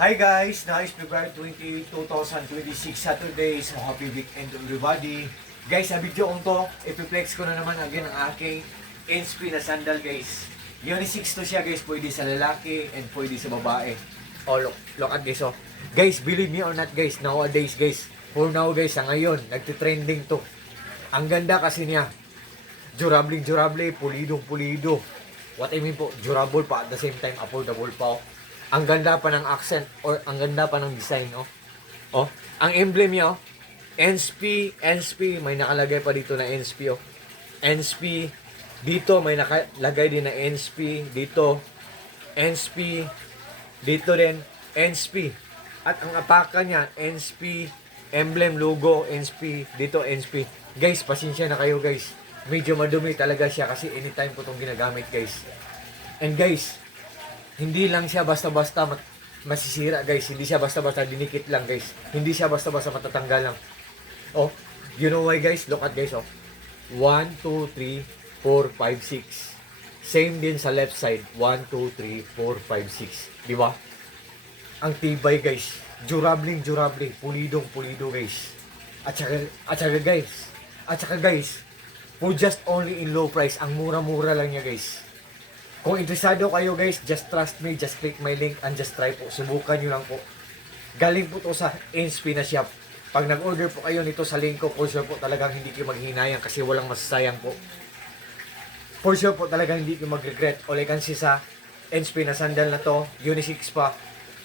Hi guys! Now is February 20, 2026 Saturday. So happy weekend to everybody. Guys, sa video ko, ipiplex ko na naman again ang aking NSP na sandal guys. Unisex to siya guys. Pwede sa lalaki and pwede sa babae. Oh, look at guys oh. Guys, believe me or not guys, nowadays guys, for now guys, sa ngayon, nagtitrending to. Ang ganda kasi niya. Durable, pulido. What I mean po, durable pa at the same time affordable pa oh. Ang ganda pa ng accent or ang ganda pa ng design, oh. Oh, ang emblem niya, oh. NSP, may nakalagay pa dito na NSP, oh. NSP, dito may nakalagay din na NSP, dito, NSP, dito din, NSP. At ang apakan niya, NSP, emblem, logo, NSP, dito, NSP. Guys, pasensya na kayo, guys. Medyo madumi talaga siya kasi anytime ko itong ginagamit, guys. And guys, hindi lang siya basta-basta masisira guys. Hindi siya basta-basta dinikit lang guys. Hindi siya basta-basta matatanggal lang. Oh, you know why guys? Look at guys oh. 1, 2, 3, 4, 5, 6. Same din sa left side. 1, 2, 3, 4, 5, 6. Di ba? Ang tibay guys. Durable. Pulido guys. At saka guys, for just only in low price, ang mura-mura lang niya guys. Kung interesado kayo guys, just trust me, just click my link and just try po. Subukan nyo lang po. Galing po to sa NSP na shop. Pag nag-order po kayo nito sa link ko, for sure po talagang hindi kayo maghinayang kasi walang masasayang po. For sure po talagang hindi kayo mag-regret. O like sa NSP na sandal na to, unisex pa.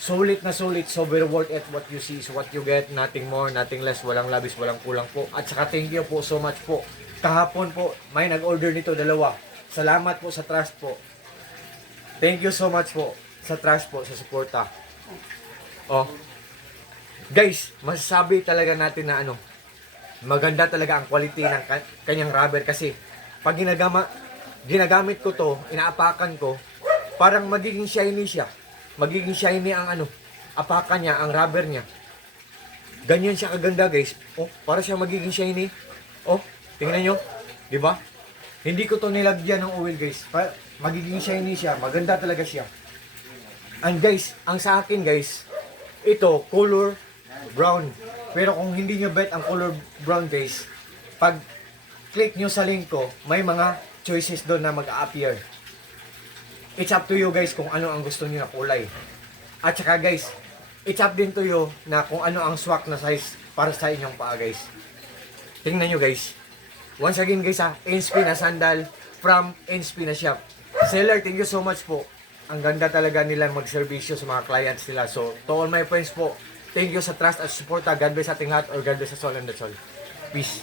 Solid na solid, so very worth it. What you see is what you get. Nothing more, nothing less. Walang labis, walang kulang po. At saka thank you po so much po. Kahapon po, may nag-order nito, dalawa. Salamat po sa trust po. Thank you so much po sa trust po, sa suporta. Oh. Guys, masasabi talaga natin na maganda talaga ang quality ng kanyang rubber kasi pag ginagamit ko to, inaapakan ko, parang magiging shiny siya. Magiging shiny ang apakan niya, ang rubber niya. Ganyan siya kaganda guys. Oh, para siya magiging shiny. Oh, tingnan nyo. Di ba? Hindi ko to nilagyan ng oil guys. Magiging shiny siya. Maganda talaga siya. And guys, ang sa akin guys, ito, color brown. Pero kung hindi nyo bet ang color brown guys, pag click nyo sa link ko, may mga choices doon na mag-appear. It's up to you guys kung ano ang gusto niyo na kulay. At saka guys, it's up din to you na kung ano ang swak na size para sa inyong paa guys. Tingnan nyo guys. Once again guys NSP na sandal from NSP na shop. Seller, thank you so much po. Ang ganda talaga nilang magserbisyo sa mga clients nila. So, to all my friends po, thank you sa trust at support. God bless ating lahat or God bless us all and that's all. Peace.